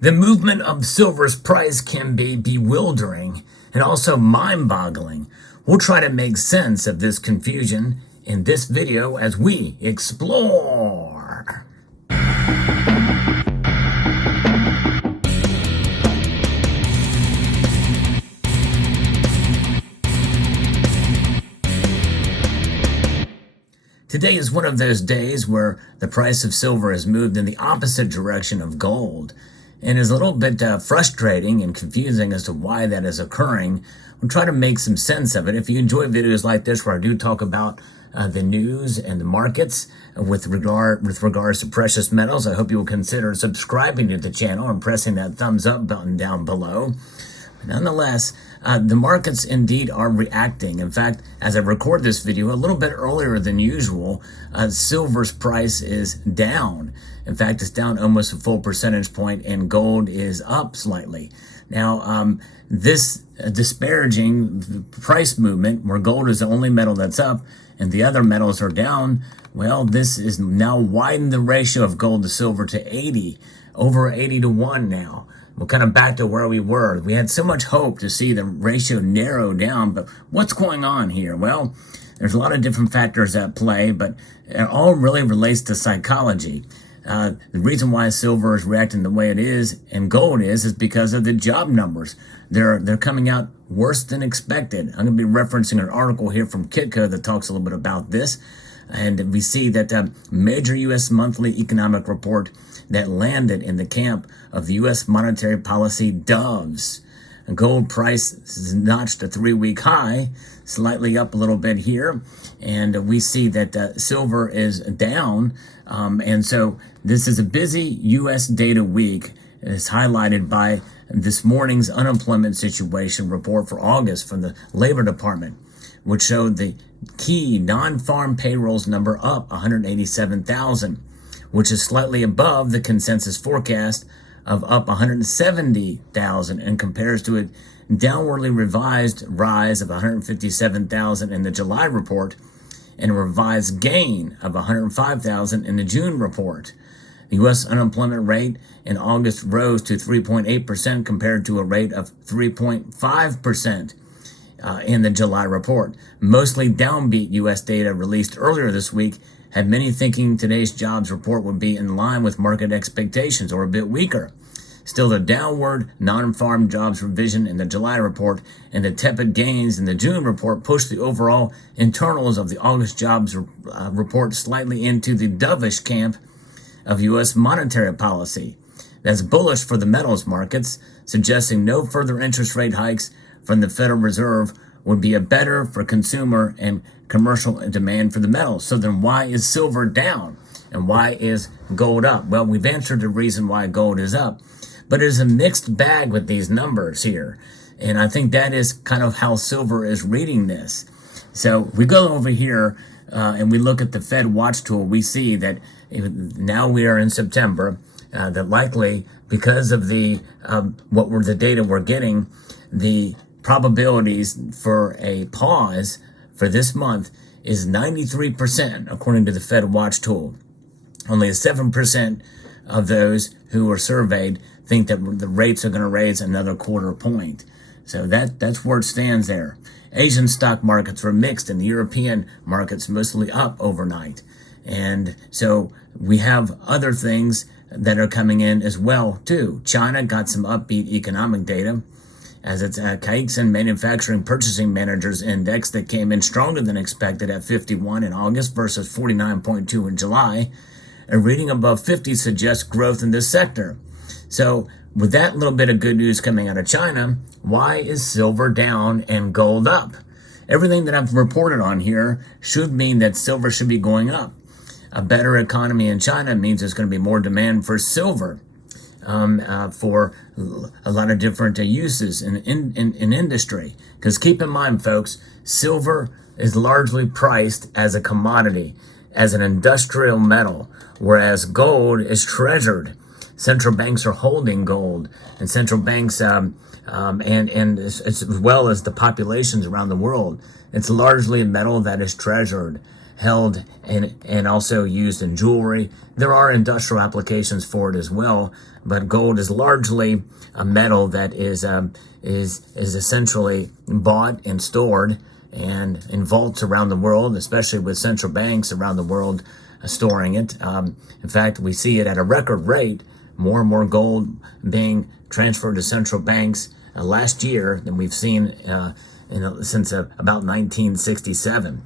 The movement of silver's price can be bewildering and also mind-boggling. We'll try to make sense of this confusion in this video as we explore. Today is one of those days where the price of silver has moved in the opposite direction of gold, and is a little bit frustrating and confusing as to why that is occurring. We'll try to make some sense of it. If you enjoy videos like this where I do talk about the news and the markets with regards to precious metals, I hope you will consider subscribing to the channel and pressing that thumbs up button down below. Nonetheless, the markets indeed are reacting. In fact, as I record this video a little bit earlier than usual, silver's price is down. In fact, it's down almost a full percentage point, and gold is up slightly. Now, this disparaging price movement, where gold is the only metal that's up and the other metals are down, well, this is now widened the ratio of gold to silver to 80, over 80 to 1 now. We're kind of back to where we were. We had so much hope to see the ratio narrow down, but what's going on here? Well, there's a lot of different factors at play, but it all really relates to psychology. The reason why silver is reacting the way it is and gold is because of the job numbers. They're coming out worse than expected. I'm going to be referencing an article here from Kitco that talks a little bit about this. And we see that a major U.S. monthly economic report that landed in the camp of the U.S. monetary policy doves. Gold price has notched a 3-week high, slightly up a little bit here. And we see that silver is down. And so this is a busy U.S. data week. It's highlighted by this morning's unemployment situation report for August from the Labor Department, which showed the key non-farm payrolls number up 187,000, which is slightly above the consensus forecast of up 170,000 and compares to a downwardly revised rise of 157,000 in the July report and a revised gain of 105,000 in the June report. The U.S. unemployment rate in August rose to 3.8% compared to a rate of 3.5% in the July report. Mostly downbeat U.S. data released earlier this week had many thinking today's jobs report would be in line with market expectations or a bit weaker. Still, the downward non-farm jobs revision in the July report and the tepid gains in the June report pushed the overall internals of the August jobs report slightly into the dovish camp of U.S. monetary policy. That's bullish for the metals markets, suggesting no further interest rate hikes from the Federal Reserve would be a better for consumer and commercial demand for the metals. So then why is silver down and why is gold up? Well, we've answered the reason why gold is up, but there's a mixed bag with these numbers here. And I think that is kind of how silver is reading this. So we go over here and we look at the Fed Watch tool. We see that now we are in September, that likely because of the what were the data we're getting, the probabilities for a pause for this month is 93%, according to the Fed Watch tool. Only 7% of those who were surveyed think that the rates are going to raise another quarter point. So that's where it stands there. Asian stock markets were mixed and the European markets mostly up overnight. And so we have other things that are coming in as well, too. China got some upbeat economic data, as its Caixin Manufacturing Purchasing Managers Index that came in stronger than expected at 51 in August versus 49.2 in July. A reading above 50 suggests growth in this sector. So with that little bit of good news coming out of China, why is silver down and gold up? Everything that I've reported on here should mean that silver should be going up. A better economy in China means there's going to be more demand for silver. For a lot of different uses in industry. Because keep in mind, folks, silver is largely priced as a commodity, as an industrial metal, whereas gold is treasured. Central banks are holding gold, and central banks, and as well as the populations around the world, it's largely a metal that is treasured. held and also used in jewelry. There are industrial applications for it as well, but gold is largely a metal that is essentially bought and stored and in vaults around the world, especially with central banks around the world storing it. In fact, we see it at a record rate, more and more gold being transferred to central banks last year than we've seen since about 1967.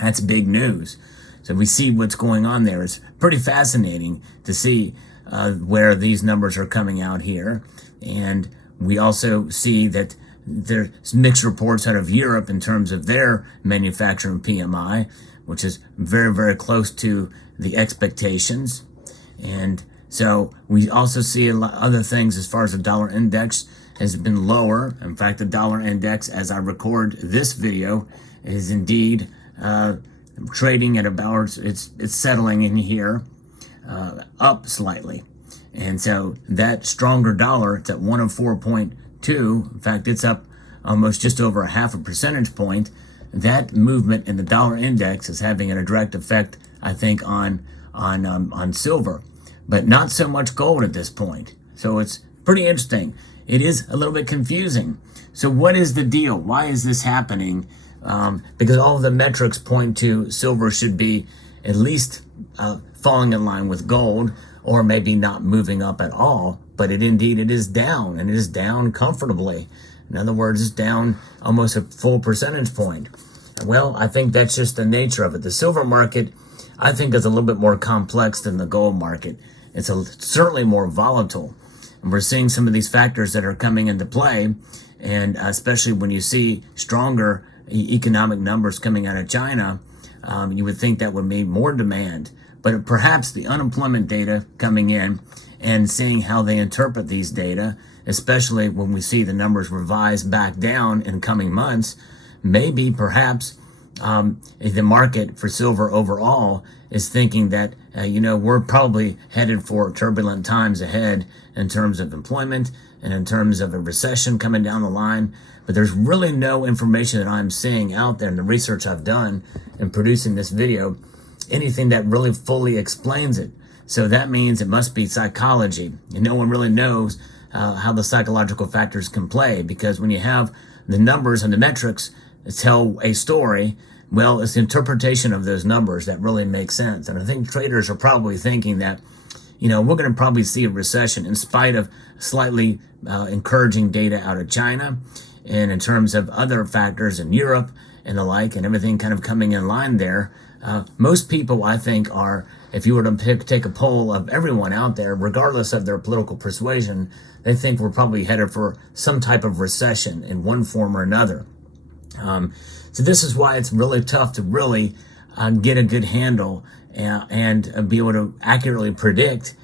That's big news. So we see what's going on there. It's pretty fascinating to see where these numbers are coming out here. And we also see that there's mixed reports out of Europe in terms of their manufacturing PMI, which is very, very close to the expectations. And so we also see a lot of other things as far as the dollar index has been lower. In fact, the dollar index, as I record this video, is indeed trading at about, it's settling in here up slightly. And so that stronger dollar, it's at 104.2. In fact, it's up almost just over a half a percentage point. That movement in the dollar index is having a direct effect, I think, on silver, but not so much gold at this point. So it's pretty interesting. It is a little bit confusing. So what is the deal? Why is this happening? Because all of the metrics point to silver should be at least falling in line with gold, or maybe not moving up at all. But it is down, and it is down comfortably. In other words, it's down almost a full percentage point. Well, I think that's just the nature of it. The silver market, I think, is a little bit more complex than the gold market. It's certainly more volatile. And we're seeing some of these factors that are coming into play, and especially when you see stronger economic numbers coming out of China, you would think that would mean more demand. But perhaps the unemployment data coming in and seeing how they interpret these data, especially when we see the numbers revised back down in coming months, maybe perhaps the market for silver overall is thinking that, we're probably headed for turbulent times ahead in terms of employment and in terms of a recession coming down the line. But there's really no information that I'm seeing out there in the research I've done in producing this video, anything that really fully explains it. So that means it must be psychology, and no one really knows how the psychological factors can play, because when you have the numbers and the metrics that tell a story, well, it's the interpretation of those numbers that really makes sense. And I think traders are probably thinking that, we're going to probably see a recession in spite of slightly encouraging data out of China, and in terms of other factors in Europe and the like, and everything kind of coming in line there. Most people, I think, are, if you were to take a poll of everyone out there, regardless of their political persuasion, they think we're probably headed for some type of recession in one form or another. So this is why it's really tough to really get a good handle and be able to accurately predict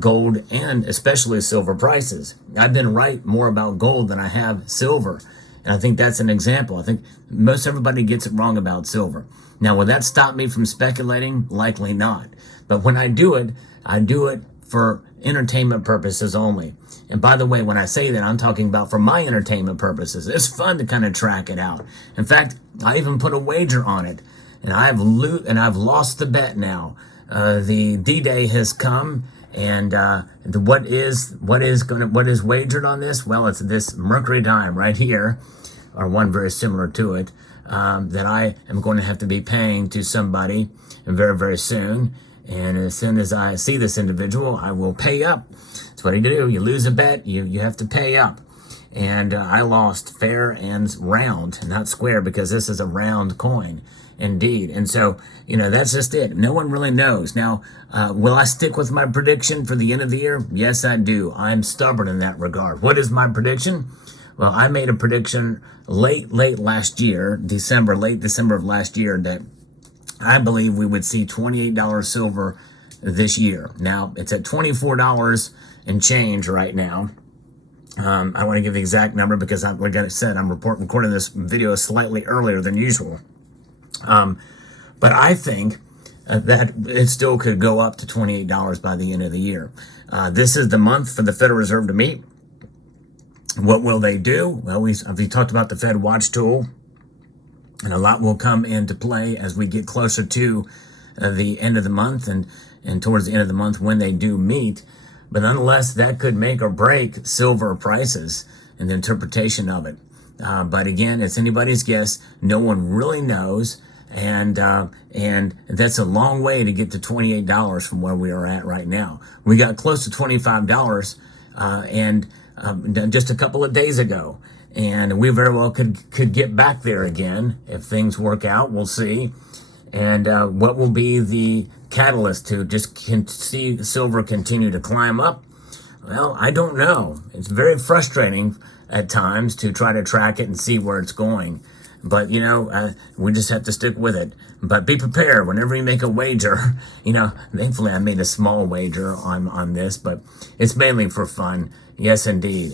gold and especially silver prices. I've been right more about gold than I have silver. And I think that's an example. I think most everybody gets it wrong about silver. Now, will that stop me from speculating? Likely not. But when I do it for entertainment purposes only. And by the way, when I say that, I'm talking about for my entertainment purposes. It's fun to kind of track it out. In fact, I even put a wager on it, and I've lost the bet now. The D-Day has come, and what is wagered on this? Well, it's this Mercury dime right here, or one very similar to it, that I am going to have to be paying to somebody very, very soon. And as soon as I see this individual, I will pay up. That's what you do. You lose a bet, you have to pay up. And I lost fair and round, not square, because this is a round coin, indeed. And so, that's just it. No one really knows. Now, will I stick with my prediction for the end of the year? Yes, I do. I'm stubborn in that regard. What is my prediction? Well, I made a prediction late last year, late December of last year, that I believe we would see $28 silver this year. Now, it's at $24 and change right now. I want to give the exact number because, like I said, I'm recording this video slightly earlier than usual. But I think that it still could go up to $28 by the end of the year. This is the month for the Federal Reserve to meet. What will they do? Well, we talked about the Fed Watch tool. And a lot will come into play as we get closer to the end of the month and towards the end of the month when they do meet. But nonetheless, that could make or break silver prices and the interpretation of it. But again, it's anybody's guess. No one really knows. And that's a long way to get to $28 from where we are at right now. We got close to $25 just a couple of days ago. And we very well could get back there again if things work out. We'll see. And what will be the catalyst to just see silver continue to climb up? Well, I don't know. It's very frustrating at times to try to track it and see where it's going. But, we just have to stick with it. But be prepared whenever you make a wager. Thankfully I made a small wager on this, but it's mainly for fun. Yes, indeed.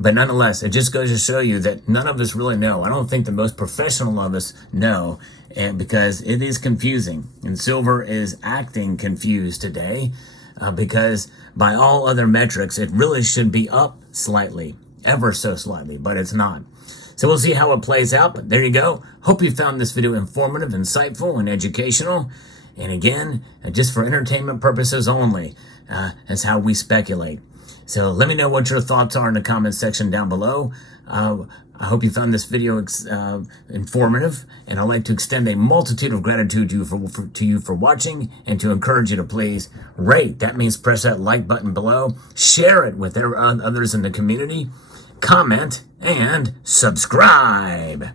But nonetheless, it just goes to show you that none of us really know. I don't think the most professional of us know, and because it is confusing. And silver is acting confused today because by all other metrics, it really should be up slightly, ever so slightly, but it's not. So we'll see how it plays out, but there you go. Hope you found this video informative, insightful, and educational. And again, just for entertainment purposes only, is how we speculate. So let me know what your thoughts are in the comment section down below. I hope you found this video informative, and I'd like to extend a multitude of gratitude to you for watching, and to encourage you to please rate. That means press that like button below, share it with others in the community, comment, and subscribe.